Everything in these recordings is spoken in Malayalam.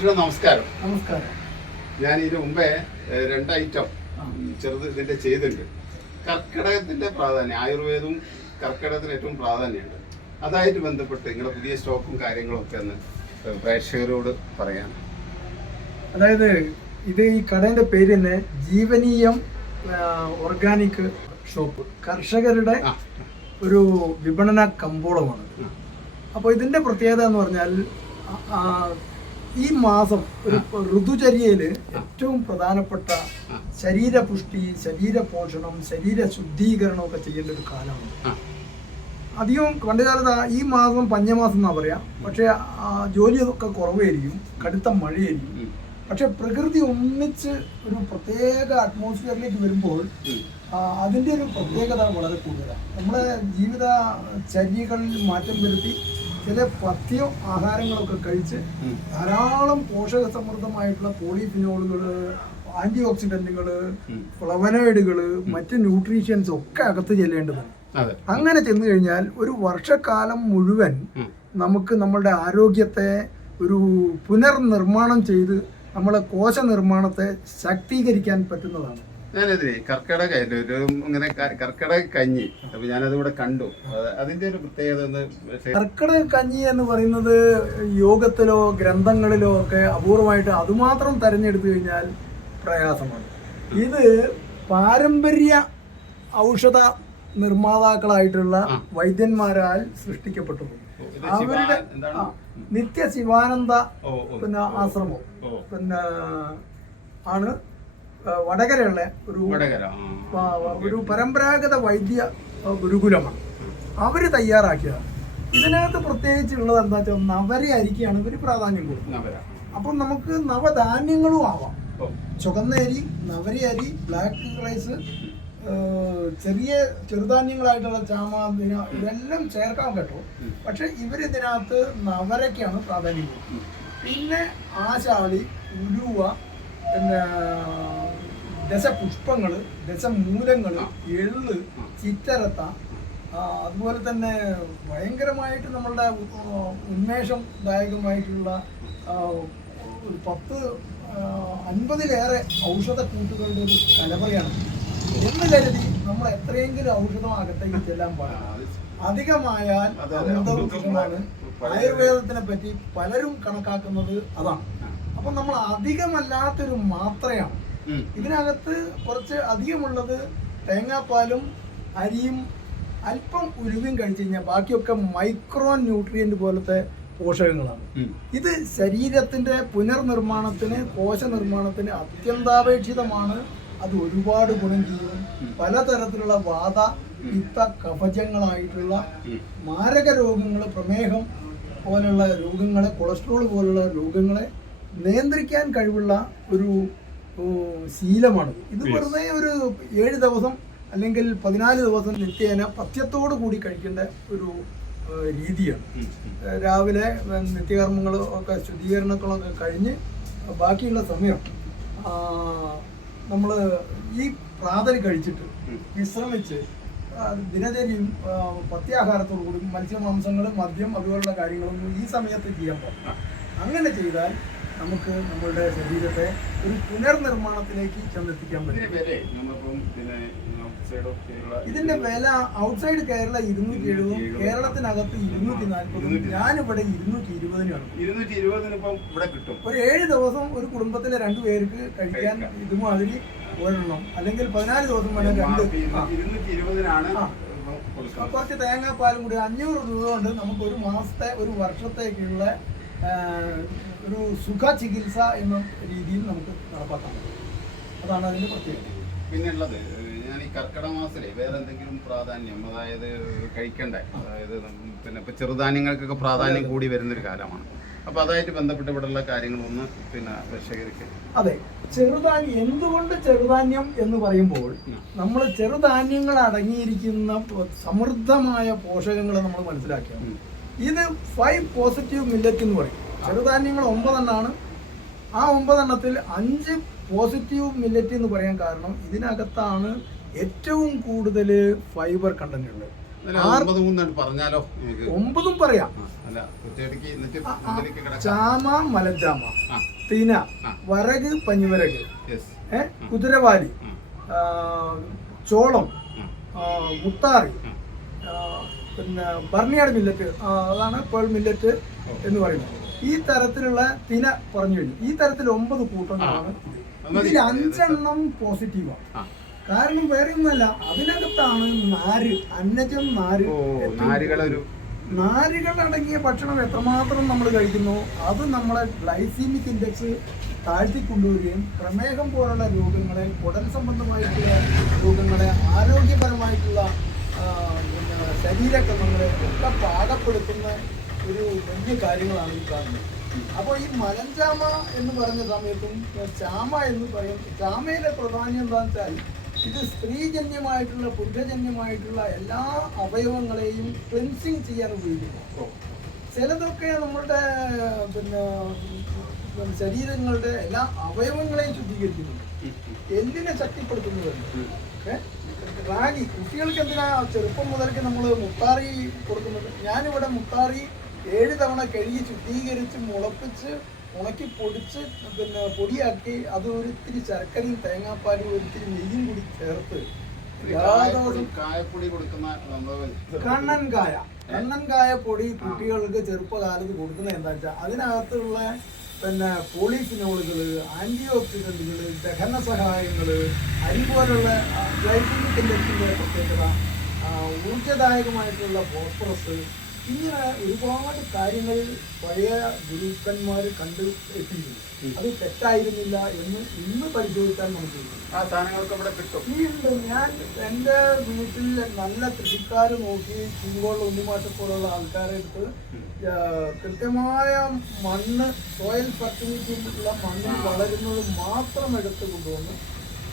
കൃഷ്ണ നമസ്കാരം. നമസ്കാരം. ഞാൻ ഇതിന് മുമ്പേ 2 ഐറ്റം ചെറുത് ഇതിന്റെ ചെയ്തിട്ടുണ്ട്. കർക്കിടകത്തിന്റെ പ്രാധാന്യം, ആയുർവേദവും കർക്കിടകത്തിന് ഏറ്റവും പ്രാധാന്യമുണ്ട്. അതായിട്ട് ബന്ധപ്പെട്ട് നിങ്ങളുടെ പുതിയ സ്റ്റോക്കും കാര്യങ്ങളും ഒക്കെ ഒന്ന് പ്രേക്ഷകരോട് പറയാം. അതായത് ഇത് ഈ കടയുടെ പേര് തന്നെ ജീവനീയം ഓർഗാനിക് ഷോപ്പ്, കർഷകരുടെ ഒരു വിപണന കമ്പോളമാണ്. അപ്പോൾ ഇതിന്റെ പ്രത്യേകത എന്ന് പറഞ്ഞാൽ ഈ മാസം ഒരു ഋതുചര്യയിൽ ഏറ്റവും പ്രധാനപ്പെട്ട ശരീരപുഷ്ടി, ശരീരപോഷണം, ശരീര ശുദ്ധീകരണം ഒക്കെ ചെയ്യേണ്ട ഒരു കാലമാണ്. അധികം പണ്ടുകാലത്ത് ഈ മാസം പഞ്ഞമാസം എന്നാ പറയാം. പക്ഷെ ജോലിയൊക്കെ കുറവായിരിക്കും, കടുത്ത മഴയായിരിക്കും. പക്ഷെ പ്രകൃതി ഒന്നിച്ച് ഒരു പ്രത്യേക അറ്റ്മോസ്ഫിയറിലേക്ക് വരുമ്പോൾ അതിൻ്റെ ഒരു പ്രത്യേകത വളരെ കൂടുതലാണ്. നമ്മുടെ ജീവിത ചര്യകളിൽ മാറ്റം വരുത്തി ചില പഥ്യ ആഹാരങ്ങളൊക്കെ കഴിച്ച് ധാരാളം പോഷക സമൃദ്ധമായിട്ടുള്ള പോളിഫിനോളുകൾ, ആന്റി ഓക്സിഡന്റുകൾ, ഫ്ലവനോയിഡുകൾ, മറ്റ് ന്യൂട്രീഷ്യൻസ് ഒക്കെ അകത്ത് ചെല്ലേണ്ടതാണ്. അങ്ങനെ ചെന്നു കഴിഞ്ഞാൽ ഒരു വർഷക്കാലം മുഴുവൻ നമുക്ക് നമ്മളുടെ ആരോഗ്യത്തെ ഒരു പുനർനിർമ്മാണം ചെയ്ത് നമ്മളെ കോശ നിർമ്മാണത്തെ ശാക്തീകരിക്കാൻ പറ്റുന്നതാണ്. ഞാനതിന് കർക്കിടക ഇങ്ങനെ കർക്കിടക കഞ്ഞി, അപ്പൊ ഞാനത് ഇവിടെ കണ്ടു. അതിന്റെ ഒരു പ്രത്യേകത, കർക്കിടക കഞ്ഞി എന്ന് പറയുന്നത് യോഗത്തിലോ ഗ്രന്ഥങ്ങളിലോ ഒക്കെ അപൂർവമായിട്ട് അതുമാത്രം തെരഞ്ഞെടുത്തു കഴിഞ്ഞാൽ പ്രയാസമാണ്. ഇത് പാരമ്പര്യ ഔഷധ നിർമ്മാതാക്കളായിട്ടുള്ള വൈദ്യന്മാരാൽ സൃഷ്ടിക്കപ്പെട്ടത്. അവരുടെ നിത്യ ശിവാനന്ദ പിന്നെ ആശ്രമം പിന്നെ ആണ് വടകരയുള്ള ഒരു പരമ്പരാഗത വൈദ്യ ഗുരുകുലമാണ്. അവര് തയ്യാറാക്കിയതാണ്. ഇതിനകത്ത് പ്രത്യേകിച്ചുള്ളത് എന്താ വെച്ചാൽ നവര അരിക്കാണ് ഇവര് പ്രാധാന്യം കൊടുക്കുന്നത്. അപ്പോൾ നമുക്ക് നവധാന്യങ്ങളും ആവാം. ചുവന്ന അരി, നവര അരി, ബ്ലാക്ക് റൈസ്, ചെറിയ ചെറുധാന്യങ്ങളായിട്ടുള്ള ചാമ, ഇതെല്ലാം ചേർക്കാൻ കേട്ടോ. പക്ഷെ ഇവരിതിനകത്ത് നവരയ്ക്കാണ് പ്രാധാന്യം കൊടുക്കുന്നത്. പിന്നെ ആശാളി, ഉലുവ, പിന്നെ ദശപുഷ്പങ്ങൾ, ദശമൂലങ്ങൾ, എള്ള്, ചിറ്റരത്ത, അതുപോലെ തന്നെ ഭയങ്കരമായിട്ട് നമ്മളുടെ ഉന്മേഷദായകമായിട്ടുള്ള 10-50-ലേറെ ഔഷധ കൂട്ടുകളുടെ ഒരു കലവറയാണ് എന്ന് കരുതി നമ്മൾ എത്രയെങ്കിലും ഔഷധം അകത്തേക്ക് ചെല്ലാൻ പാടില്ല. അധികമായാൽ അമൃതമാണ്. ആയുർവേദത്തിനെ പറ്റി പലരും കണക്കാക്കുന്നത് അതാണ്. അപ്പൊ നമ്മൾ അധികമല്ലാത്തൊരു മാത്രയാണ് ഇതിനകത്ത്. കുറച്ച് അധികമുള്ളത് തേങ്ങാപ്പാലും അരിയും അല്പം ഉലുവയും കഴിച്ചു കഴിഞ്ഞാൽ ബാക്കിയൊക്കെ മൈക്രോ ന്യൂട്രിയന്റ് പോലത്തെ പോഷകങ്ങളാണ്. ഇത് ശരീരത്തിന്റെ പുനർനിർമ്മാണത്തിന്, കോശ നിർമ്മാണത്തിന് അത്യന്താപേക്ഷിതമാണ്. അത് ഒരുപാട് ഗുണം ചെയ്യും. പലതരത്തിലുള്ള വാത, പിത്ത, കഫജങ്ങളായിട്ടുള്ള മാരക രോഗങ്ങൾ, പ്രമേഹം പോലുള്ള രോഗങ്ങളെ, കൊളസ്ട്രോൾ പോലുള്ള രോഗങ്ങളെ നിയന്ത്രിക്കാൻ കഴിവുള്ള ഒരു ശീലമാണ്. ഇത് വെറുതെ ഒരു 7 ദിവസം അല്ലെങ്കിൽ 14 ദിവസം നിത്യേന പഥ്യത്തോടു കൂടി കഴിക്കേണ്ട ഒരു രീതിയാണ്. രാവിലെ നിത്യകർമ്മങ്ങൾ ഒക്കെ, ശുദ്ധീകരണങ്ങളൊക്കെ കഴിഞ്ഞ് ബാക്കിയുള്ള സമയം നമ്മൾ ഈ പ്രാതൽ കഴിച്ചിട്ട് വിശ്രമിച്ച് ദിനചര്യയും പഥ്യാഹാരത്തോടു കൂടി മത്സ്യമാംസങ്ങൾ, മദ്യം, അതുപോലുള്ള കാര്യങ്ങളൊന്നും ഈ സമയത്ത് ചെയ്യാൻ പാടില്ല. അങ്ങനെ ചെയ്താൽ നമുക്ക് നമ്മളുടെ ശരീരത്തെ ഒരു പുനർനിർമ്മാണത്തിലേക്ക് ചെന്നെത്തിക്കാൻ പറ്റും. ഇതിന്റെ വില ഔട്ട്സൈഡ് കേരള 270, കേരളത്തിനകത്ത് 240, ഞാനിവിടെ 220-നാണ്. 220 കിട്ടും. ഒരു 7 ദിവസം ഒരു കുടുംബത്തിലെ 2 പേർക്ക് കഴിക്കാൻ ഇതുമാതിരി ഒരെണ്ണം, അല്ലെങ്കിൽ 14 ദിവസം വേണം 220-നാണ്. കുറച്ച് തേങ്ങാപ്പാലും കൂടി 500 രൂപ കൊണ്ട് നമുക്ക് ഒരു മാസത്തെ, ഒരു വർഷത്തേക്കുള്ള ഒരു സുഖ ചികിത്സ എന്ന രീതിയിൽ നമുക്ക് നടപ്പാക്കാൻ പറ്റും. അതാണ് അതിന്റെ പ്രത്യേകത. പിന്നെയുള്ളത്, ഞാൻ ഈ കർക്കിടക മാസത്തിലെ വേറെ എന്തെങ്കിലും പ്രാധാന്യം, അതായത് കഴിക്കണ്ടേ, അതായത് പിന്നെ ഇപ്പൊ ചെറുധാന്യങ്ങൾക്കൊക്കെ പ്രാധാന്യം കൂടി വരുന്നൊരു കാലമാണ്. അപ്പൊ അതായിട്ട് ബന്ധപ്പെട്ട് ഇവിടെയുള്ള കാര്യങ്ങളൊന്ന് പിന്നെ പ്രേക്ഷകർക്ക്. അതെ, ചെറുധാന്യം. എന്തുകൊണ്ട് ചെറുധാന്യം എന്ന് പറയുമ്പോൾ നമ്മൾ ചെറുധാന്യങ്ങൾ അടങ്ങിയിരിക്കുന്ന സമൃദ്ധമായ പോഷകങ്ങൾ നമ്മൾ മനസ്സിലാക്കിയാണ്. ഇത് 5 പോസിറ്റീവ് മില്ലറ്റ് എന്ന് പറയും. ചെറുധാന്യങ്ങൾ 9 എണ്ണമാണ്. ആ 9 എണ്ണത്തിൽ 5 പോസിറ്റീവ് മില്ലറ്റ് എന്ന് പറയാൻ കാരണം ഇതിനകത്താണ് ഏറ്റവും കൂടുതൽ ഫൈബർ കണ്ടന്റ് ഉള്ളത്. പറഞ്ഞാലോ? 9 പറയാം. അല്ല, എന്നിട്ട് ചാമ, മലഞ്ചാമ, തിന, വരക്, പഞ്ഞിവരക്, കുതിരവാലി, ചോളം, മുത്താറി, പിന്നെ ബർണിയാട് മില്ലറ്റ്, അതാണ് പേൾ മില്ലറ്റ് എന്ന് പറയുന്നത്. ഈ തരത്തിലുള്ള തിന പറഞ്ഞു കഴിഞ്ഞു. ഈ തരത്തിൽ 9 കൂട്ടങ്ങളാണ്. ഇതിൽ 5 എണ്ണം പോസിറ്റീവാണ്. കാരണം വേറെ ഒന്നല്ല, അതിനകത്താണ് നാര്, അന്നജം, നാരുകൾ അടങ്ങിയ ഭക്ഷണം എത്രമാത്രം നമ്മൾ കഴിക്കുന്നു അത് നമ്മളെ ഗ്ലൈസീമിക് ഇൻഡെക്സ് താഴ്ത്തിക്കൊണ്ടുവരികയും പ്രമേഹം പോലുള്ള രോഗങ്ങളെ, കുടൽ സംബന്ധമായിട്ടുള്ള രോഗങ്ങളെ, ആരോഗ്യപരമായിട്ടുള്ള ശരീരക്രമങ്ങളെ ഒക്കെ പാകപ്പെടുത്തുന്ന ഒരു വലിയ കാര്യങ്ങളാണ് ഈ കാണുന്നത്. അപ്പോൾ ഈ മലഞ്ചാമ എന്ന് പറഞ്ഞ സമയത്തും ചാമ എന്ന് പറയും. ചാമയിലെ പ്രാധാന്യം എന്താണെന്ന് വെച്ചാൽ ഇത് സ്ത്രീജന്യമായിട്ടുള്ള പുരുഷജന്യമായിട്ടുള്ള എല്ലാ അവയവങ്ങളെയും ക്ലെൻസിങ് ചെയ്യാൻ ഉപയോഗിക്കുന്നു. ചിലതൊക്കെ നമ്മളുടെ പിന്നെ ശരീരങ്ങളുടെ എല്ലാ അവയവങ്ങളെയും ശുദ്ധീകരിക്കുന്നുണ്ട്. എല്ലിനെ ശക്തിപ്പെടുത്തുന്നതുണ്ട്. റാഗി കുട്ടികൾക്ക് എന്തിനാ ചെറുപ്പം മുതൽക്ക് നമ്മൾ മുത്താറി കൊടുക്കുന്നത്? ഞാനിവിടെ മുത്താറി 7 തവണ കഴുകി ശുദ്ധീകരിച്ച് മുളപ്പിച്ച് ഉണക്കി പൊടിച്ച് പിന്നെ പൊടിയാക്കി അത് ഒരിത്തിരി ശർക്കരയും തേങ്ങാപ്പാലും ഒരിത്തിരി നെയ്യും കൂടി ചേർത്ത് കണ്ണൻകായ പൊടി കുട്ടികൾക്ക് ചെറുപ്പകാലത്ത് കൊടുക്കുന്നത് എന്താ വെച്ചാൽ അതിനകത്തുള്ള പിന്നെ പോളിഫിനോളുകൾ, ആന്റി ഓക്സിഡന്റുകൾ, ദഹന സഹായങ്ങൾ, അരി പോലുള്ള ഗ്ലൈസീമിക് ഇൻഡെക്സിന്റെ പ്രത്യേകത, ഊർജദായകമായിട്ടുള്ള ഫോസ്ഫറസ്, ഇങ്ങനെ ഒരുപാട് കാര്യങ്ങൾ പഴയ ഗുരുക്കന്മാർ കണ്ടു എത്തിയിരുന്നു. അത് തെറ്റായിരുന്നില്ല എന്ന് ഇന്ന് പരിശോധിച്ചാൽ നമുക്ക് ആ സാധനങ്ങളൊക്കെ ഇവിടെ കിട്ടും. ഞാൻ എൻ്റെ വീട്ടിൽ നല്ല കൃഷിക്കാർ നോക്കി ചിങ്കോൾ ഉണ്ണിമാഷ പോലുള്ള ആൾക്കാരെ എടുത്ത് കൃത്യമായ മണ്ണ്, സോയിൽ ഫെർട്ടിലിറ്റി ഉള്ള മണ്ണിൽ വളരുന്നത് മാത്രം എടുത്ത് കൊണ്ടുവന്ന്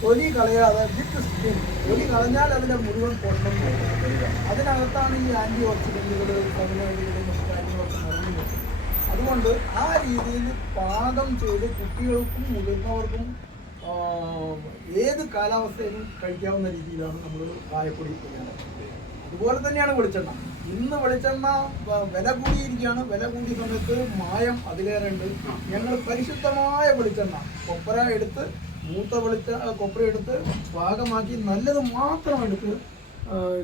തൊലി കളയാതെ വിത്ത് സ്കിൻ, തൊലി കളഞ്ഞാൽ അതിലെ മുഴുവൻ പോഷണം വരിക. അതിനകത്താണ് ഈ ആൻറ്റി ഓക്സിഡൻറ്റുകൾ, ഫ്ലവനോയിഡുകൾ, മറ്റു കാര്യങ്ങളൊക്കെ നിറഞ്ഞിട്ടുണ്ട്. അതുകൊണ്ട് ആ രീതിയിൽ പാകം ചെയ്ത് കുട്ടികൾക്കും മുതിർന്നവർക്കും ഏത് കാലാവസ്ഥയിലും കഴിക്കാവുന്ന രീതിയിലാണ് നമ്മൾ കായപ്പൊടി ചെയ്യുന്നത്. അതുപോലെ തന്നെയാണ് വെളിച്ചെണ്ണ. ഇന്ന് വെളിച്ചെണ്ണ വില കൂടിയിരിക്കുകയാണ്. വില കൂടിയ സമയത്ത് മായം അതിലേറെ ഉണ്ട്. ഞങ്ങൾ പരിശുദ്ധമായ വെളിച്ചെണ്ണ കൊപ്ര എടുത്ത്, മൂത്ത കൊപ്ര എടുത്ത് പാകമാക്കി നല്ലത് മാത്രം എടുത്ത്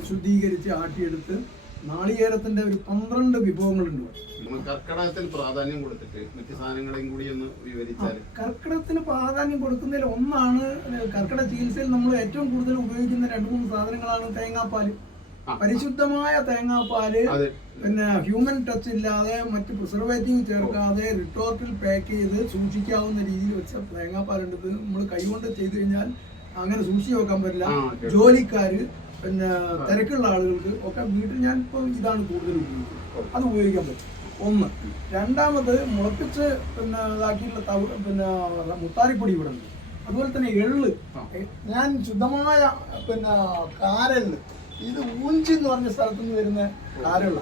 ശുദ്ധീകരിച്ച് ആട്ടിയെടുത്ത് നാളികേരത്തിന്റെ ഒരു 12 വിഭവങ്ങളുണ്ട്. കർക്കിടകത്തിന് പ്രാധാന്യം കൊടുത്തിട്ട് മറ്റു സാധനങ്ങളെയും കൂടി ഒന്ന് വിവരിച്ചാൽ. കർക്കിടകത്തിന് പ്രാധാന്യം കൊടുക്കുന്നതിൽ ഒന്നാണ്, കർക്കിടക ചികിത്സയിൽ നമ്മൾ ഏറ്റവും കൂടുതൽ ഉപയോഗിക്കുന്ന 2-3 സാധനങ്ങളാണ് തേങ്ങാപ്പാല്. പരിശുദ്ധമായ തേങ്ങാപ്പാല്, പിന്നെ ഹ്യൂമൻ ടച്ച് ഇല്ലാതെ മറ്റ് പ്രിസർവേറ്റീവ് ചേർക്കാതെ റിട്ടോർട്ടിൽ പാക്ക് ചെയ്ത് സൂക്ഷിക്കാവുന്ന രീതിയിൽ വെച്ച തേങ്ങാപ്പാലുണ്ട്. നമ്മൾ കൈകൊണ്ട് ചെയ്ത് കഴിഞ്ഞാൽ അങ്ങനെ സൂക്ഷിച്ച് വെക്കാൻ പറ്റില്ല. ജോലിക്കാര്, പിന്നെ തിരക്കുള്ള ആളുകൾക്ക് ഒക്കെ വീട്ടിൽ ഞാൻ ഇപ്പോൾ ഇതാണ് കൂടുതൽ ഉപയോഗിക്കുന്നത്. അത് ഉപയോഗിക്കാൻ പറ്റും. ഒന്ന്. രണ്ടാമത് മുളപ്പിച്ച് പിന്നെ ഇതാക്കിയിട്ടുള്ള പിന്നെ മുത്താറിപ്പൊടി ഇവിടെ ഉണ്ട്. അതുപോലെ തന്നെ എള്ള്, ഞാൻ ശുദ്ധമായ പിന്നെ കാരല്, ഇത് ഊഞ്ചി എന്ന് പറഞ്ഞ സ്ഥലത്ത് നിന്ന് വരുന്ന കാരള്ള.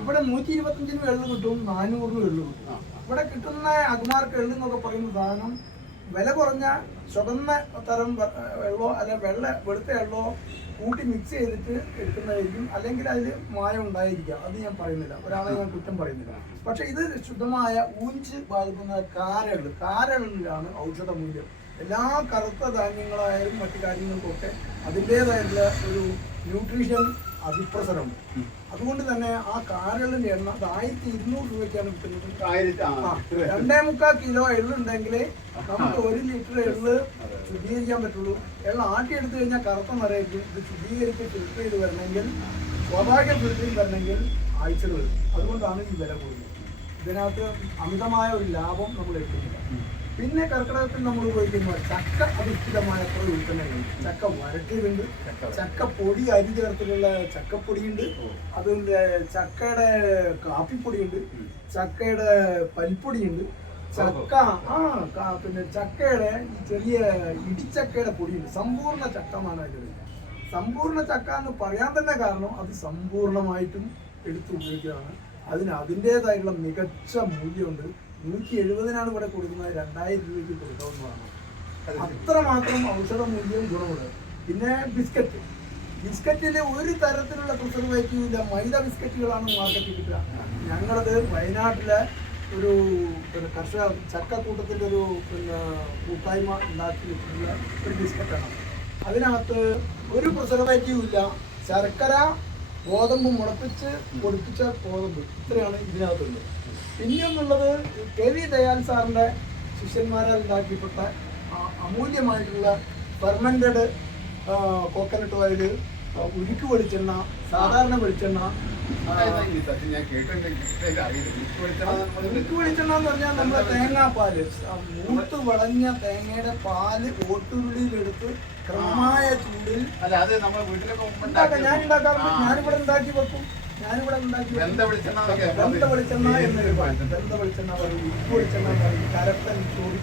ഇവിടെ 125 എള്ള് കിട്ടും, 400 എള്ള് കിട്ടും. ഇവിടെ കിട്ടുന്ന അഗ്മാർക്ക് എള്ള് എന്നൊക്കെ പറയുന്ന സാധനം വില കുറഞ്ഞ ചുവന്ന തരം വെള്ളമോ അല്ലെ വെളുത്ത എള്ളോ കൂട്ടി മിക്സ് ചെയ്തിട്ട് എടുക്കുന്നതായിരിക്കും. അല്ലെങ്കിൽ അതിൽ മായം ഉണ്ടായിരിക്കാം. അത് ഞാൻ പറയുന്നില്ല, ഒരാളെ ഞാൻ കുറ്റം പറയുന്നില്ല. പക്ഷെ ഇത് ശുദ്ധമായ ഊഞ്ച് ബാധിക്കുന്ന കാരളിലാണ് ഔഷധ മൂല്യം. എല്ലാ കറുത്ത ധാന്യങ്ങളായാലും മറ്റു കാര്യങ്ങൾക്കൊക്കെ അതിൻ്റെതായിട്ടുള്ള ഒരു ന്യൂട്രീഷൻ അതിപ്രസരമുണ്ട്. അതുകൊണ്ട് തന്നെ ആ കാരളിൻ്റെ എണ്ണ 1200 രൂപയ്ക്കാണ് കിട്ടുന്നത്. 2.25 കിലോ എള്ളുണ്ടെങ്കിൽ നമുക്ക് 1 ലിറ്റർ എള്ള് ശുദ്ധീകരിക്കാൻ പറ്റുള്ളൂ. എള്ള ആട്ടിയെടുത്തു കഴിഞ്ഞാൽ കറുത്ത നിറയായിരിക്കും. ഇത് ശുദ്ധീകരിച്ച് ഫിൽറ്റർ ചെയ്ത് വരണമെങ്കിൽ, സ്വാഭാവിക ഫിൽറ്ററിൽ വരണമെങ്കിൽ ആഴ്ചകൾ വരും. അതുകൊണ്ടാണ് ഈ വില കൂടുന്നത്. ഇതിനകത്ത് അമിതമായ ഒരു ലാഭം നമ്മൾ എടുക്കുന്നില്ല. പിന്നെ കർക്കിടകത്തിൽ നമ്മൾ ഉപയോഗിക്കുന്ന ചക്ക അധിഷ്ഠിതമായ കുറേ ഉൽപ്പന്നങ്ങളുണ്ട്. ചക്ക വരട്ടിയതുണ്ട്, ചക്ക പൊടി അരി ചേർത്തിട്ടുള്ള ചക്കപ്പൊടിയുണ്ട്, അതുപോലെ ചക്കയുടെ കാപ്പിപ്പൊടിയുണ്ട്, ചക്കയുടെ പൽപ്പൊടിയുണ്ട്, പിന്നെ ചക്കയുടെ ചെറിയ ഇടിച്ചക്കയുടെ പൊടിയുണ്ട്. സമ്പൂർണ്ണ ചക്ക എന്നാണ് അതിൽ. സമ്പൂർണ്ണ ചക്ക എന്ന് പറയാൻ തന്നെ കാരണം അത് സമ്പൂർണ്ണമായിട്ടും എടുത്ത് ഉപയോഗിക്കുകയാണ്. അതിന് അതിൻ്റെതായിട്ടുള്ള മികച്ച മൂല്യമുണ്ട്. 170-നാണ് ഇവിടെ കൊടുക്കുന്നത്, 2000 രൂപയ്ക്ക് കൊടുക്കാവുന്നതാണ്. അത്രമാത്രം ഔഷധ മൂല്യവും ഗുണമുണ്ട്. പിന്നെ ബിസ്ക്കറ്റ് ബിസ്ക്കറ്റിൽ ഒരു തരത്തിലുള്ള പ്രിസർവേറ്റീവ് ഇല്ല. മൈദ ബിസ്ക്കറ്റുകളാണ് മാർക്കറ്റിൽ കിട്ടുക. ഞങ്ങളത് വയനാട്ടിലെ ഒരു കർഷക ചക്കക്കൂട്ടത്തിൻ്റെ ഒരു കൂട്ടായ്മ ഉണ്ടാക്കി വെച്ചിട്ടുള്ള ഒരു ബിസ്ക്കറ്റാണ്. അതിനകത്ത് ഒരു പ്രിസർവേറ്റീവ് ഇല്ല. ശർക്കര, ഗോതമ്പ് മുളപ്പിച്ച് പൊടിപ്പിച്ച ഗോതമ്പ്, ഇത്രയാണ് ഇതിനകത്തുള്ളത്. പിന്നെയൊന്നുള്ളത് KV ദയാൽ സാറിൻ്റെ ശിഷ്യന്മാരാൽ ഉണ്ടാക്കിപ്പെട്ട അമൂല്യമായിട്ടുള്ള ഫെർമെൻറ്റഡ് കോക്കനട്ട് ഓയിൽ, ഉരുക്ക് വെളിച്ചെണ്ണ, സാധാരണ വെളിച്ചെണ്ണ. ഉരുക്ക് വെളിച്ചെണ്ണ എന്ന് പറഞ്ഞാൽ നമ്മുടെ തേങ്ങാപ്പാല്, മൂത്ത് വളഞ്ഞ തേങ്ങയുടെ പാല് ഓട്ടുരുളിയിലെടുത്ത് ക്രമമായ ചൂടിൽ ഞാനിവിടെ ഉണ്ടാക്കി വെക്കും. വെന്ത വെളിച്ചെണ്ണ എന്നൊരു വെന്ത വെളിച്ചെണ്ണ പറയും, ഉരുക്ക് വെളിച്ചെണ്ണ പറയും, കരപ്പൻ, ചൊടി,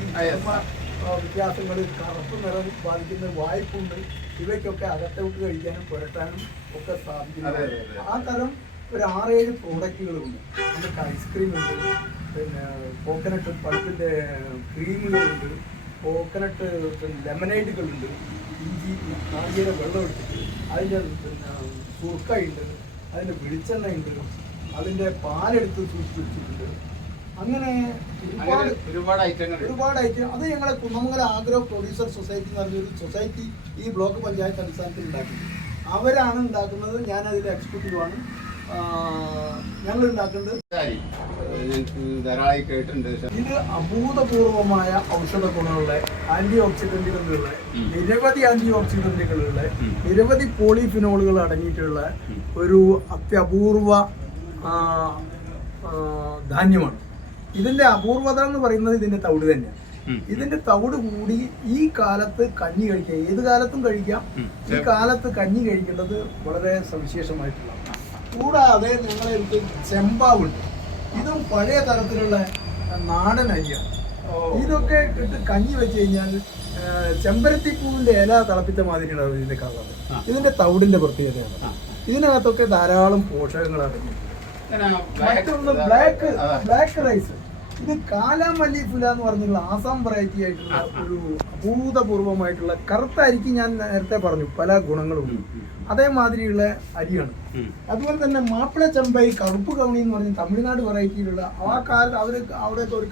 വ്യത്യാസങ്ങൾ, കറുപ്പ് നിറം ബാധിക്കുന്ന വായ്പുണ്ട്. ഇവയ്ക്കൊക്കെ അകത്തോട്ട് കഴിക്കാനും പുരട്ടാനും ഒക്കെ സാധിക്കുന്നത്. ആ തരം ഒരു 6-7 പ്രോഡക്റ്റുകളുണ്ട്. നമുക്ക് ഐസ്ക്രീം ഉണ്ട്, പിന്നെ കോക്കനട്ട് പൾപ്പിൻ്റെ ക്രീമുകളുണ്ട്, കോക്കനട്ട് ലെമനൈഡുകളുണ്ട്, ഇഞ്ചി നാളികേര വെള്ളം എടുത്തിട്ട് അതിൻ്റെ സുർക്കയുണ്ട്, അതിൻ്റെ വെളിച്ചെണ്ണയുണ്ട്, അതിൻ്റെ പാലെടുത്ത് സൂക്ഷിച്ച് വെച്ചിട്ടുണ്ട്. അങ്ങനെ ഒരുപാട് ഐറ്റം. അത് ഞങ്ങളെ കുന്നമംഗലം ആഗ്രോ പ്രൊഡ്യൂസർ സൊസൈറ്റി എന്ന് പറഞ്ഞൊരു സൊസൈറ്റി ഈ ബ്ലോക്ക് പഞ്ചായത്ത് അടിസ്ഥാനത്തിൽ ഉണ്ടാക്കുന്നത്. അവരാണ് ഉണ്ടാക്കുന്നത്. ഞാനതിൽ എക്സിക്യൂട്ടീവാണ്. ഞങ്ങൾ ഉണ്ടാക്കുന്നത് ഇത് അഭൂതപൂർവമായ ഔഷധ ഗുണമുള്ള, ആന്റി ഓക്സിഡന്റുകളുള്ള, നിരവധി ആന്റി ഓക്സിഡന്റുകളുള്ള, നിരവധി പോളിഫിനോളുകൾ അടങ്ങിയിട്ടുള്ള ഒരു അത്യപൂർവ ധാന്യമാണ്. ഇതിന്റെ അപൂർവത എന്ന് പറയുന്നത് ഇതിന്റെ തവിട് തന്നെയാണ്. ഇതിന്റെ തവിട് കൂടി ഈ കാലത്ത് കഞ്ഞി കഴിക്കാം, ഏത് കാലത്തും കഴിക്കാം. ഈ കാലത്ത് കഞ്ഞി കഴിക്കേണ്ടത് വളരെ സവിശേഷമായിട്ടുള്ള. കൂടാതെ ഞങ്ങളെ ചെമ്പാവുണ്ട്. ഇതും പഴയ തരത്തിലുള്ള നാടൻ അരിയാണ്. ഇതൊക്കെ ഇട്ട് കഞ്ഞി വെച്ച് കഴിഞ്ഞാൽ ചെമ്പരത്തിപ്പൂവിന്റെ ഇല തിളപ്പിച്ച മാതിരിയാണ് ഇതിന്റെ കളർ. ഇതിന്റെ തവിടിന്റെ പ്രത്യേകതയാണ്. ഇതിനകത്തൊക്കെ ധാരാളം പോഷകങ്ങൾ അടങ്ങി. മറ്റൊന്ന് ബ്ലാക്ക് റൈസ്. ഇത് കാലാമല്ലി ഫുല എന്ന് പറഞ്ഞുള്ള ആസാം വെറൈറ്റി ആയിട്ടുള്ള ഒരു അഭൂതപൂർവമായിട്ടുള്ള കറുത്ത അരിക്ക് ഞാൻ നേരത്തെ പറഞ്ഞു പല ഗുണങ്ങളും. അതേമാതിരിയുള്ള അരിയാണ്. അതുപോലെ തന്നെ മാപ്പിള ചെമ്പൈ, കറുപ്പ് കവണി എന്ന് പറഞ്ഞ തമിഴ്നാട് വെറൈറ്റിയിലുള്ള ആ കാലത്ത് അവിടെയൊക്കെ ഒരു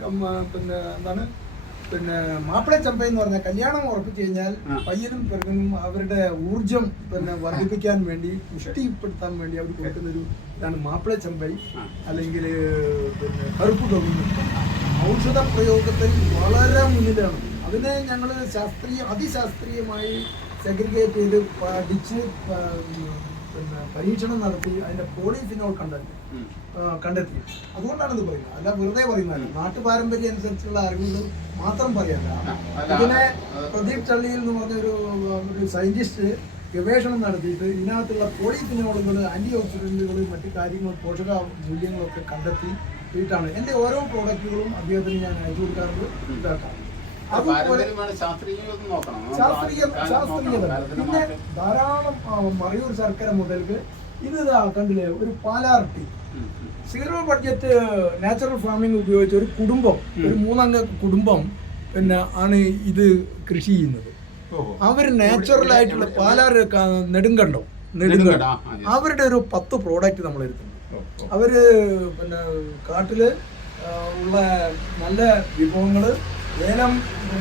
മാപ്പിള ചെമ്പൈ എന്ന് പറഞ്ഞാൽ കല്യാണം ഉറപ്പിച്ചു കഴിഞ്ഞാൽ പയ്യനും പെരുന്നും അവരുടെ ഊർജം വർദ്ധിപ്പിക്കാൻ വേണ്ടി, പുഷ്ടിപ്പെടുത്താൻ വേണ്ടി അവർ കൊടുക്കുന്നൊരു ഇതാണ് മാപ്പിള ചെമ്പൈ, അല്ലെങ്കിൽ കറുപ്പ് കവണി. ഔഷധ പ്രയോഗത്തിൽ വളരെ മുന്നിലാണ്. അതിനെ ഞങ്ങൾ അതിശാസ്ത്രീയമായി സെഗ്രിഗേറ്റ് ചെയ്ത് പഠിച്ച് പരീക്ഷണം നടത്തി അതിന്റെ പോളിഫിനോൾ കണ്ടെത്തി. അതുകൊണ്ടാണ് ഇത് പറയുന്നത്, അല്ല വെറുതെ പറയുന്നത്. നാട്ടുപാരമ്പര്യം അനുസരിച്ചുള്ള അറിവുകൾ മാത്രം പറയാല്ല. ഇതിനെ പ്രദീപ് ചള്ളിയിൽ എന്ന് പറഞ്ഞൊരു സയന്റിസ്റ്റ് ഗവേഷണം നടത്തിയിട്ട് ഇതിനകത്തുള്ള പോളിഫിനോളുകൾ, ആന്റി ഓക്സിഡന്റുകൾ, മറ്റു കാര്യങ്ങൾ, പോഷക മൂല്യങ്ങളൊക്കെ കണ്ടെത്തിയിട്ടാണ് എൻ്റെ ഓരോ പ്രോഡക്റ്റുകളും അദ്ദേഹത്തിന് ഞാൻ അയച്ചു കൊടുക്കാറുണ്ട്. ഇതാക്കാം ശാസ്ത്രീയത. പിന്നെ ധാരാളം മറയൂർ ശർക്കര മുതൽക്ക് ഇത് കണ്ടില്ലേ, ഒരു പാലാർ ടീ. 0 ബഡ്ജറ്റ് നാച്ചുറൽ ഫാമിംഗ് ഉപയോഗിച്ച് ഒരു കുടുംബം, ഒരു 3 അംഗ കുടുംബം ആണ് ഇത് കൃഷി ചെയ്യുന്നത്. അവർ നാച്ചുറൽ ആയിട്ടുള്ള പാലാർ നെടുങ്കണ്ടം അവരുടെ ഒരു 10 പ്രോഡക്റ്റ് നമ്മൾ എടുക്കുന്നു. അവര് കാട്ടില് ഉള്ള നല്ല വിഭവങ്ങള്, ഏലം,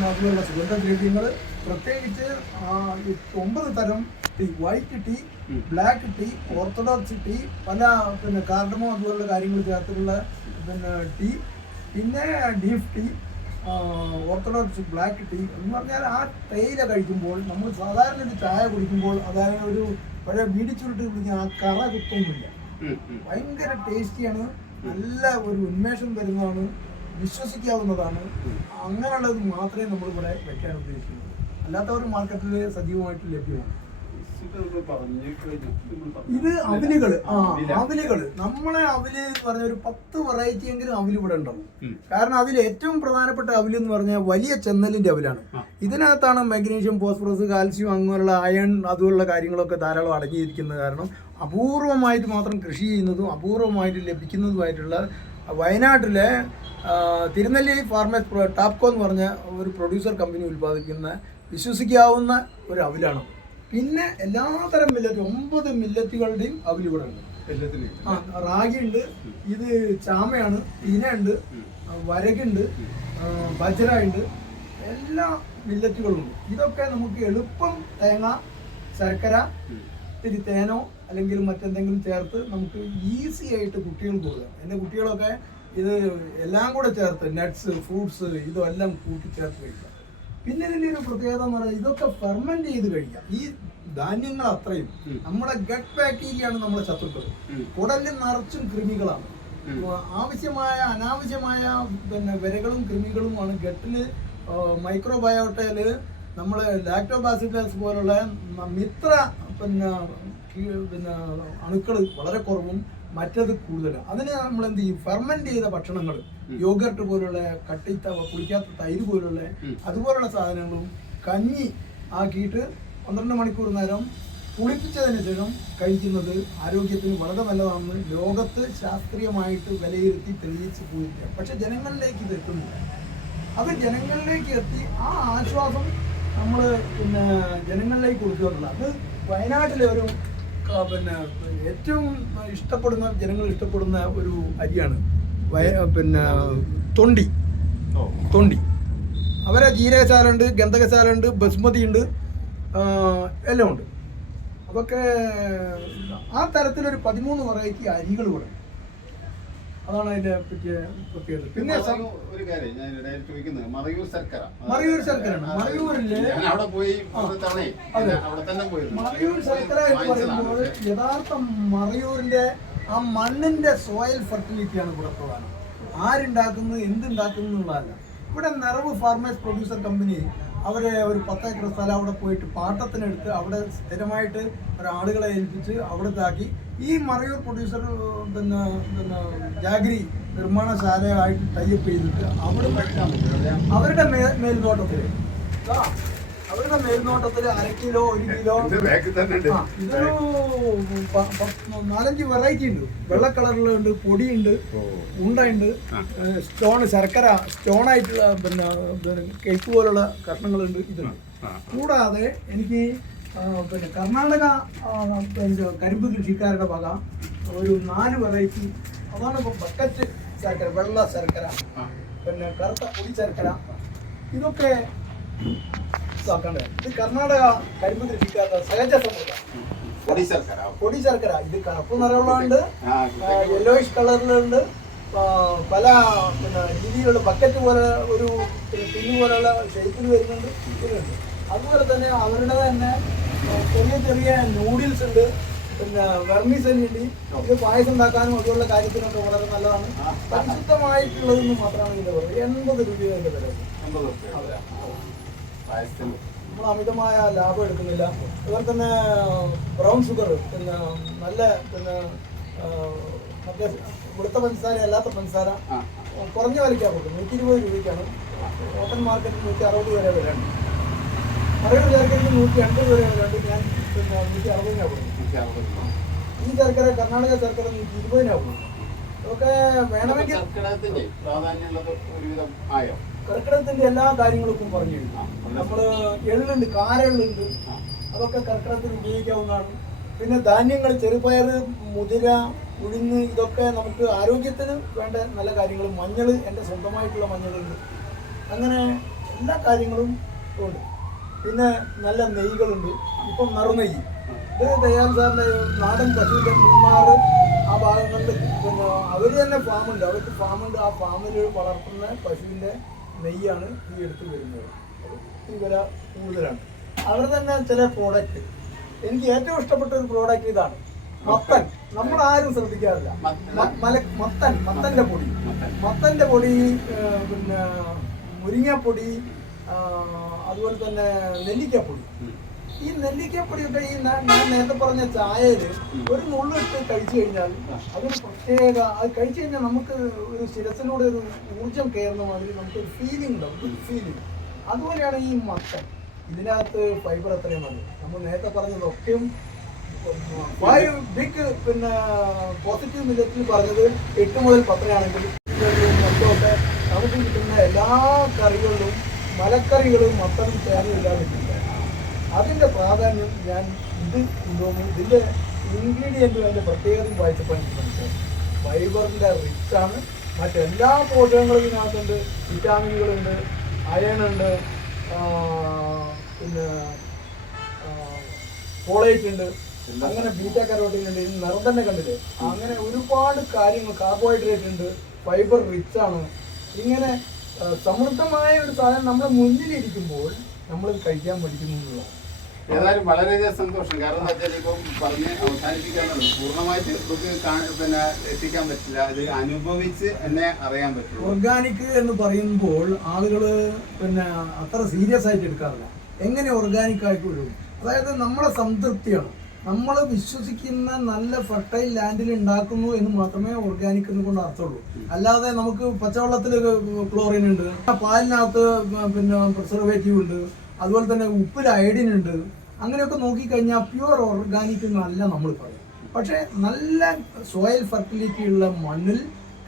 അതുപോലുള്ള സുഗന്ധദ്രവ്യങ്ങൾ, പ്രത്യേകിച്ച് 9 തരം tea, white tea, black tea, orthodox tea, പല കാർഡമോ അതുപോലുള്ള കാര്യങ്ങൾ ചേർത്തിട്ടുള്ള ടീ, പിന്നെ leaf tea, orthodox black tea എന്ന് പറഞ്ഞാൽ ആ തേയില കഴിക്കുമ്പോൾ നമ്മൾ സാധാരണ ഒരു ചായ കുടിക്കുമ്പോൾ അതായത് ഒരു പഴയ ബീഡിച്ചുരുട്ട് കുടിക്കുന്ന ആ കറ കുത്തൊന്നുമില്ല. ഭയങ്കര ടേസ്റ്റിയാണ്, നല്ല ഒരു ഉന്മേഷം തരുന്നതാണ്, വിശ്വസിക്കാവുന്നതാണ്. അങ്ങനെയുള്ളത് മാത്രമേ നമ്മളിവിടെ വെക്കാൻ ഉദ്ദേശിക്കുന്നുള്ളൂ. അല്ലാത്തവർ മാർക്കറ്റിൽ സജീവമായിട്ട് ലഭ്യമാണ്. ഇത് അവിലുകള്. നമ്മളെ അവില് എന്ന് പറഞ്ഞ ഒരു 10 വെറൈറ്റി എങ്കിലും അവില് ഇവിടെ ഉണ്ടാവും. കാരണം അതിൽ ഏറ്റവും പ്രധാനപ്പെട്ട അവില് എന്ന് പറഞ്ഞാൽ വലിയ ചെന്നലിന്റെ അവിലാണ്. ഇതിനകത്താണ് മഗ്നീഷ്യം, ഫോസ്ഫറസ്, കാൽസ്യം, അങ്ങനെയുള്ള അയൺ, അതുപോലുള്ള കാര്യങ്ങളൊക്കെ ധാരാളം അടങ്ങിയിരിക്കുന്നത്. കാരണം അപൂർവമായിട്ട് മാത്രം കൃഷി ചെയ്യുന്നതും അപൂർവമായിട്ട് ലഭിക്കുന്നതുമായിട്ടുള്ള വയനാട്ടിലെ തിരുനെല്ലി ഫാർമേഴ്സ് ടാപ്കോ എന്ന് പറഞ്ഞ ഒരു പ്രൊഡ്യൂസർ കമ്പനി ഉൽപ്പാദിപ്പിക്കുന്ന വിശ്വസിക്കാവുന്ന ഒരു അവിലാണ്. പിന്നെ എല്ലാത്തരം മില്ലറ്റ് 9 മില്ലറ്റുകളുടെയും അവൈലബിൾ ഉണ്ട്. എല്ലാത്തിനും ആ, റാഗി ഉണ്ട്, ഇത് ചാമയാണ്, ഇനയുണ്ട്, വരകുണ്ട്, ബജ്ര ഉണ്ട്, എല്ലാ മില്ലറ്റുകളും ഉണ്ട്. ഇതൊക്കെ നമുക്ക് എളുപ്പം തേങ്ങ, ശർക്കര, ഇത്തിരി തേനോ അല്ലെങ്കിൽ മറ്റെന്തെങ്കിലും ചേർത്ത് നമുക്ക് ഈസി ആയിട്ട് കുട്ടികൾക്ക് കൊടുക്കാം. എൻ്റെ കുട്ടികളൊക്കെ ഇത് എല്ലാം കൂടെ ചേർത്ത് നട്ട്സ്, ഫ്രൂട്ട്സ് ഇതെല്ലാം കൂട്ടി ചേർത്ത് കഴിക്കാം. പിന്നെ ഇതിൻ്റെ ഒരു പ്രത്യേകത എന്ന് പറഞ്ഞാൽ ഇതൊക്കെ ഫെർമെന്റ് ചെയ്ത് കഴിക്കാം. ഈ ധാന്യങ്ങൾ അത്രയും നമ്മുടെ ഗട്ട് ബാക്ടീരിയയാണ് നമ്മുടെ ശത്രുക്കൾ. കുടലിൽ നിറച്ചും കൃമികളാണ്. ആവശ്യമായ അനാവശ്യമായ പിന്നെ വിരകളും കൃമികളുമാണ് ഗട്ടില്. മൈക്രോബയോട്ടയില് നമ്മൾ ലാക്ടോബാസിലസ് പോലുള്ള മിത്ര പിന്നെ അണുക്കൾ വളരെ കുറവും മറ്റത് കൂടുതലാണ്. അതിന് നമ്മൾ എന്ത് ചെയ്യും, ഫെർമെന്റ് ചെയ്ത ഭക്ഷണങ്ങൾ, യോഗർട്ട് പോലുള്ള കുളിക്കാത്ത തൈര് പോലുള്ള അതുപോലുള്ള സാധനങ്ങളും കഞ്ഞി ആക്കിയിട്ട് 12 മണിക്കൂർ നേരം പുളിപ്പിച്ചതിന് ശേഷം കഴിക്കുന്നത് ആരോഗ്യത്തിന് വളരെ നല്ലതാണെന്ന് ലോകത്ത് ശാസ്ത്രീയമായിട്ട് വിലയിരുത്തി തെളിയിച്ച് പോയിരിക്കുക. പക്ഷെ ജനങ്ങളിലേക്ക് ഇത് എത്തുന്നില്ല. അത് ജനങ്ങളിലേക്ക് എത്തി ആ ആശ്വാസം നമ്മൾ പിന്നെ ജനങ്ങളിലേക്ക് കൊടുക്കുക. അത് വയനാട്ടിലെ ഒരു പിന്നെ ഏറ്റവും ജനങ്ങൾ ഇഷ്ടപ്പെടുന്ന ഒരു അരിയാണ് പിന്നെ തൊണ്ടി. അവരെ ജീരകശാല ഉണ്ട്, ഗന്ധകശാല ഉണ്ട്, ബസ്മതി ഉണ്ട്, എല്ലാം ഉണ്ട്. അതൊക്കെ ആ തരത്തിലൊരു 13 വെറൈറ്റി അരികൾ ഇവിടെ. അതാണ് അതിന്റെ പറ്റിയ പ്രത്യേകത. പിന്നെ ഒരു കാര്യം ഞാൻ ഇടയിൽ ചോദിക്കുന്നത്, മറയൂർ ശർക്കരയാണ്. മറയൂരില് മറയൂർ ശർക്കര എന്ന് പറയുമ്പോൾ യഥാർത്ഥ മറയൂരിന്റെ ആ മണ്ണിന്റെ സോയിൽ ഫെർട്ടിലിറ്റിയാണ് ഇവിടെ പ്രധാനം. ആരുണ്ടാക്കുന്നത്, എന്തുണ്ടാക്കുന്നു എന്നുള്ളതല്ല. ഇവിടെ നിറവ് ഫാർമേഴ്സ് പ്രൊഡ്യൂസർ കമ്പനി അവരെ ഒരു 10 ഏക്കർ സ്ഥലം അവിടെ പോയിട്ട് പാട്ടത്തിനെടുത്ത് അവിടെ സ്ഥിരമായിട്ട് ഒരാളുകളെ ഏൽപ്പിച്ച് അവിടെ ഇതാക്കി ഈ മറയൂർ പ്രൊഡ്യൂസർ പിന്നെ ജാഗ്രി നിർമ്മാണശാലയായിട്ട് ടൈപ്പ് ചെയ്തിട്ട് അവിടെ അവരുടെ മേൽനോട്ടത്തിൽ 1 കിലോ 1 കിലോ ഇതൊരു 4-5 വെറൈറ്റി ഉണ്ട്. വെള്ള കളറിലുണ്ട്, പൊടിയുണ്ട്, ഉണ്ടുണ്ട്, ശർക്കര സ്റ്റോണായിട്ടുള്ള പിന്നെ കേക്ക് പോലുള്ള കഷ്ണങ്ങളുണ്ട്. ഇതുണ്ട്. കൂടാതെ എനിക്ക് പിന്നെ കർണാടക കരിമ്പ് കൃഷിക്കാരുടെ വക ഒരു 4 വെറൈറ്റി. അതാണ് ഇപ്പോൾ ബക്കറ്റ് ശർക്കര, വെള്ള ശർക്കര, പിന്നെ കറുത്ത പൊടി ശർക്കര, ഇതൊക്കെ ഇത് കർണാടക കരിമ്പ് കൃഷിക്കാരുടെ സഹജ സമൃദ്ധ പൊടി ശർക്കര. ഇത് കറുപ്പ് നിറമുള്ളതുണ്ട്, യെല്ലോയിഷ് കളറിലുണ്ട്, പല പിന്നെ രീതിയിലുള്ള ബക്കറ്റ് പോലെ ഒരു ടിന്ന് പോലുള്ള ഷേപ്പിൽ വരുന്നുണ്ട്. ഇതിനുണ്ട്. അതുപോലെ തന്നെ അവരുടെ തന്നെ ചെറിയ നൂഡിൽസ് ഉണ്ട്, പിന്നെ വെർമിസെല്ലി ഉണ്ട്. ഇത് പായസം ഉണ്ടാക്കാനും അതുപോലുള്ള കാര്യത്തിനൊക്കെ വളരെ നല്ലതാണ്. പരിശുദ്ധമായിട്ടുള്ളതെന്ന് മാത്രമാണ് ഇതിൻ്റെ പറയുന്നത്. 80 രൂപയുടെ വില. നമ്മൾ അമിതമായ ലാഭം എടുക്കുന്നില്ല. അതുപോലെ തന്നെ ബ്രൗൺ ഷുഗർ, പിന്നെ നല്ല പിന്നെ മറ്റേ വെളുത്ത പഞ്ചസാര അല്ലാത്ത പഞ്ചസാര കുറഞ്ഞ വിലയ്ക്കാണ് കൊടുക്കുന്നത്. 120 രൂപയ്ക്കാണ്. ഓപ്പൺ മാർക്കറ്റിൽ 160 വരെ വിലയുണ്ട്. മറയൂർ ശർക്കരയ്ക്ക് 180 വരെ വിലയുണ്ട്. ഞാൻ പിന്നെ 160 കൊടുക്കുന്നത്. ഈ ശർക്കര കർണാടക ശർക്കര 120 കൊടുക്കുന്നത്. അതൊക്കെ വേണമെങ്കിൽ കർക്കിടകത്തിന്റെ എല്ലാ കാര്യങ്ങൾക്കും പറഞ്ഞു കഴിഞ്ഞു. നമ്മള് എള്ളുണ്ട്, കാരെള്ളുണ്ട്, അതൊക്കെ കർക്കിടകത്തിന് ഉപയോഗിക്കാവുന്നതാണ്. പിന്നെ ധാന്യങ്ങൾ, ചെറുപയർ, മുതിര, ഉഴുന്ന്, ഇതൊക്കെ നമുക്ക് ആരോഗ്യത്തിന് വേണ്ട നല്ല കാര്യങ്ങളും. മഞ്ഞൾ, എൻ്റെ സ്വന്തമായിട്ടുള്ള മഞ്ഞളുണ്ട്. അങ്ങനെ എല്ലാ കാര്യങ്ങളും ഉണ്ട്. പിന്നെ നല്ല നെയ്കളുണ്ട്. ഇപ്പം നറുനെയ്യ്, ഇത് ദയാൽ സാറിൻ്റെ നാടൻ പശുവിൻ്റെ മൂന്നാറ് ആ ഭാഗങ്ങളിൽ പിന്നെ അവർ തന്നെ ഫാമുണ്ട്. അവർക്ക് ഫാമുണ്ട്. ആ ഫാമിൽ വളർത്തുന്ന പശുവിൻ്റെ നെയ്യാണ് ഈ എടുത്ത് വരുന്നത്. ഈ വില കൂടുതലാണ്. അവർ തന്നെ ചില പ്രോഡക്റ്റ്, എനിക്ക് ഏറ്റവും ഇഷ്ടപ്പെട്ട ഒരു പ്രോഡക്റ്റ് ഇതാണ്. മത്തൻ. നമ്മളാരും ശ്രദ്ധിക്കാറില്ല. മത്തൻ്റെ പൊടി, പിന്നെ മുരിങ്ങപ്പൊടി, അതുപോലെ തന്നെ നെല്ലിക്കപ്പൊടി. ഈ നെല്ലിക്കപ്പൊടിയൊക്കെ ഈ ഞാൻ നേരത്തെ പറഞ്ഞ ചായയിൽ ഒരു നുള്ളിട്ട് കഴിച്ചു കഴിഞ്ഞാൽ അതൊരു പ്രത്യേക, അത് കഴിച്ചു കഴിഞ്ഞാൽ നമുക്ക് ഒരു ശിരസിലൂടെ ഒരു ഊർജം കയറുന്ന മാതിരി നമുക്കൊരു ഫീലിംഗ് ഉണ്ടാവും, ഗുഡ് ഫീലിംഗ്. അതുപോലെയാണ് ഈ മത്തൻ. ഇതിനകത്ത് ഫൈബർ എത്രയും മതി. നമ്മൾ നേരത്തെ പറഞ്ഞതൊക്കെയും 5 ബിഗ് പിന്നെ പോസിറ്റീവ് മില്ലറ്റിൽ പറഞ്ഞത് 8 മുതൽ 10 ആണെങ്കിൽ മൊത്തമൊക്കെ നമുക്ക് കിട്ടുന്ന എല്ലാ കറികളിലും മലക്കറികളും മത്തനും ചേർന്നില്ലാതെ കിട്ടില്ല. അതിൻ്റെ പ്രാധാന്യം ഞാൻ ഇതിൻ്റെ ഇൻഗ്രീഡിയൻറ്റും അതിൻ്റെ പ്രത്യേകതയും വായിച്ചപ്പോൾ എനിക്ക് മനസ്സിലായി. ഫൈബറിൻ്റെ റിച്ചാണ്, മറ്റെല്ലാ പോഷകങ്ങളും ഇതിനകത്തുണ്ട്. വിറ്റാമിനുകളുണ്ട്, അയൺ ഉണ്ട്, പിന്നെ ഫോളേറ്റ് ഉണ്ട്, അങ്ങനെ ബീറ്റാ കരോട്ടീൻ ഉണ്ട്. ഇത് നിറം തന്നെ കണ്ടില്ലേ? അങ്ങനെ ഒരുപാട് കാര്യങ്ങൾ, കാർബോഹൈഡ്രേറ്റ് ഉണ്ട്, ഫൈബർ റിച്ച് ആണ്. ഇങ്ങനെ സമൃദ്ധമായ ഒരു സാധനം നമ്മുടെ മുന്നിലിരിക്കുമ്പോൾ നമ്മൾ കഴിക്കാൻ പഠിക്കുന്നുള്ളതാണ്. ഏതായാലും വളരെയധികം സന്തോഷം. കാരണം എന്താ വെച്ചാൽ ഇപ്പം പറഞ്ഞ് അവസാനിപ്പിക്കാനുള്ളത് പൂർണ്ണമായിട്ട് പിന്നെ എത്തിക്കാൻ പറ്റില്ല, അത് അനുഭവിച്ച് എന്നെ അറിയാൻ പറ്റും. ഓർഗാനിക് എന്ന് പറയുമ്പോൾ ആളുകൾ പിന്നെ അത്ര സീരിയസ് ആയിട്ട് എടുക്കാറില്ല. എങ്ങനെ ഓർഗാനിക് ആയിക്കോളും? അതായത് നമ്മളെ സംതൃപ്തിയാണ്. നമ്മൾ വിശ്വസിക്കുന്ന നല്ല ഫെർട്ടൈൽ ലാൻഡിൽ ഉണ്ടാക്കുന്നു എന്ന് മാത്രമേ ഓർഗാനിക് എന്ന് കൊണ്ട് അർത്ഥമുള്ളൂ. അല്ലാതെ നമുക്ക് പച്ചവെള്ളത്തിൽ ക്ലോറിൻ ഉണ്ട്, പാലിനകത്ത് പിന്നെ പ്രിസർവേറ്റീവ് ഉണ്ട്, അതുപോലെ തന്നെ ഉപ്പിൽ അയഡിൻ ഉണ്ട്. അങ്ങനെയൊക്കെ നോക്കിക്കഴിഞ്ഞാൽ പ്യുവർ ഓർഗാനിക് എന്നല്ല നമ്മൾ പറയും. പക്ഷേ നല്ല സോയിൽ ഫെർട്ടിലിറ്റി ഉള്ള മണ്ണിൽ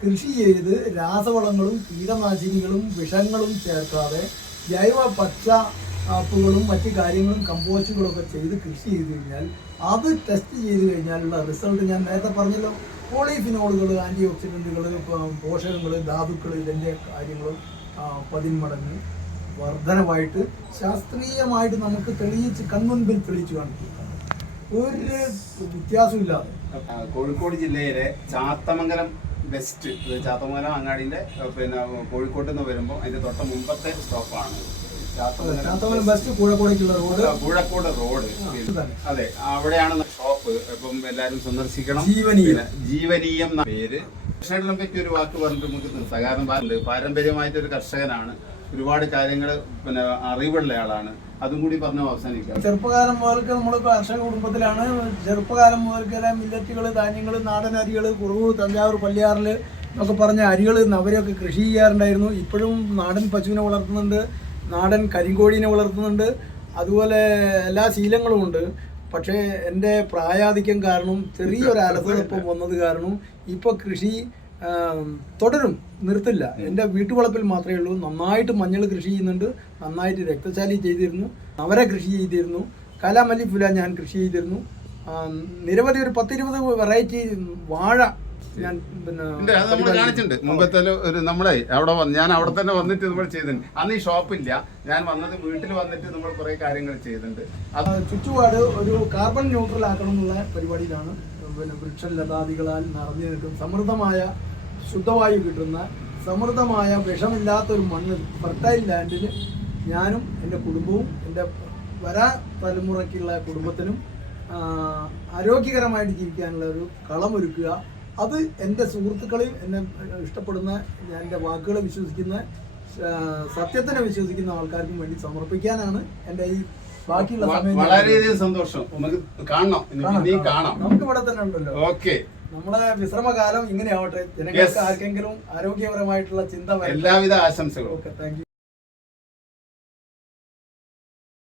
കൃഷി ചെയ്ത് രാസവളങ്ങളും കീടനാശിനികളും വിഷങ്ങളും ചേർക്കാതെ ജൈവ പച്ചപ്പുകളും മറ്റു കാര്യങ്ങളും കമ്പോസ്റ്റുകളും ഒക്കെ ചെയ്ത് കൃഷി ചെയ്ത് കഴിഞ്ഞാൽ, അത് ടെസ്റ്റ് ചെയ്ത് കഴിഞ്ഞാലുള്ള റിസൾട്ട് ഞാൻ നേരത്തെ പറഞ്ഞല്ലോ. പോളിഫിനോളുകൾ, ആൻറ്റി ഓക്സിഡൻറ്റുകൾ, പോഷകങ്ങൾ, ധാതുക്കൾ, ഇതിൻ്റെ കാര്യങ്ങളും 10 മടങ്ങ് വർധനമായിട്ട് ശാസ്ത്രീയമായിട്ട് നമുക്ക് തെളിയിച്ച് കൺമുൻപിൽ തെളിയിച്ചു കാണിക്കും. ഒരു വ്യത്യാസമില്ലാതെ കോഴിക്കോട് ജില്ലയിലെ ചാത്തമംഗലം വെസ്റ്റ്, ചാത്തമംഗലം അങ്ങാടിൻ്റെ പിന്നെ കോഴിക്കോട്ട് നിന്ന് വരുമ്പോൾ അതിൻ്റെ തൊട്ട് മുമ്പത്തെ സ്റ്റോപ്പാണ് ചാത്തമംഗലം വെസ്റ്റ്, കോഴിക്കോടേക്കുള്ള റോഡ്, കോഴിക്കോട് റോഡ്. അതെ, അവിടെയാണ് ഷോപ്പ്. അപ്പം എല്ലാവരും സന്ദർശിക്കണം. ജീവനീയം പേര്. കർഷകനെ പറ്റി ഒരു വാക്ക് പറഞ്ഞിട്ട് നമുക്ക് നിർത്താം. കാരണം പാരമ്പര്യമായിട്ടൊരു കർഷകനാണ്, ഒരുപാട് കാര്യങ്ങൾ പിന്നെ അറിവുള്ള ആളാണ്. അതും കൂടി പറഞ്ഞ് അവസാനിക്കാം. ചെറുപ്പകാലം മുതൽക്ക് നമ്മൾ കർഷക കുടുംബത്തിലാണ്. ചെറുപ്പകാലം മുതൽക്ക് മില്ലറ്റുകൾ, ധാന്യങ്ങൾ, നാടൻ അരികൾ, കുറവ്, തഞ്ചാവൂർ, പള്ളിയാറിൽ എന്നൊക്കെ പറഞ്ഞ അരികൾ അവരെയൊക്കെ കൃഷി ചെയ്യാറുണ്ടായിരുന്നു. ഇപ്പോഴും നാടൻ പശുവിനെ വളർത്തുന്നുണ്ട്, നാടൻ കരിങ്കോഴീനെ വളർത്തുന്നുണ്ട്, അതുപോലെ എല്ലാ ശീലങ്ങളും ഉണ്ട്. പക്ഷേ എൻ്റെ പ്രായാധിക്യം കാരണം, ചെറിയൊരു അലസതപ്പം വന്നത് കാരണം ഇപ്പോൾ കൃഷി തുടരും, നിർത്തില്ല. എൻ്റെ വീട്ടുവളപ്പിൽ മാത്രമേ ഉള്ളൂ. നന്നായിട്ട് മഞ്ഞൾ കൃഷി ചെയ്യുന്നുണ്ട്, നന്നായിട്ട് രക്തശാലി ചെയ്തിരുന്നു, നവര കൃഷി ചെയ്തിരുന്നു, കലാമല്ലിപ്പുല ഞാൻ കൃഷി ചെയ്തിരുന്നു. നിരവധി ഒരു 10-20 വെറൈറ്റി വാഴ ഞാൻ പിന്നെ നമ്മൾ കാണിച്ചിട്ടുണ്ട്. മുമ്പത്തെ ഒരു നമ്മളെ അവിടെ ഞാൻ അവിടെ തന്നെ വന്നിട്ട് നമ്മൾ ചെയ്തിട്ടുണ്ട്. അന്ന് ഈ ഷോപ്പില്ല, ഞാൻ വന്നത് വീട്ടിൽ വന്നിട്ട് നമ്മൾ കുറേ കാര്യങ്ങൾ ചെയ്തിട്ടുണ്ട്. അത് ചുറ്റുപാട് ഒരു കാർബൺ ന്യൂട്രൽ ആക്കണം എന്നുള്ള പരിപാടിയിലാണ്. പിന്നെ വൃക്ഷലതാദികളാൽ നിറഞ്ഞു നിൽക്കും, സമൃദ്ധമായ ശുദ്ധവായു കിട്ടുന്ന, സമൃദ്ധമായ വിഷമില്ലാത്തൊരു മണ്ണ്, ഫെർട്ടൈൽ ലാൻഡിൽ ഞാനും എൻ്റെ കുടുംബവും എൻ്റെ വരാൻ തലമുറയ്ക്കുള്ള കുടുംബത്തിനും ആരോഗ്യകരമായിട്ട് ജീവിക്കാനുള്ള ഒരു കളമൊരുക്കുക. അത് എൻ്റെ സുഹൃത്തുക്കളെയും എന്നെ ഇഷ്ടപ്പെടുന്ന, എൻ്റെ വാക്കുകളെ വിശ്വസിക്കുന്ന, സത്യത്തിനെ വിശ്വസിക്കുന്ന ആൾക്കാർക്കും വേണ്ടി സമർപ്പിക്കാനാണ് എൻ്റെ ഈ ബാക്കിയുള്ള സമയം. വളരെയധികം സന്തോഷം. നമുക്ക് കാണണം, നമുക്ക് ഇവിടെ തന്നെ ഉണ്ടല്ലോ. ഓക്കെ, നമ്മുടെ വിശ്രമകാലം ഇങ്ങനെ ആവട്ടെ. ജനങ്ങൾക്ക് ആർക്കെങ്കിലും ആരോഗ്യപരമായിട്ടുള്ള ചിന്ത. എല്ലാവിധ ആശംസകളും. Okay, thank you.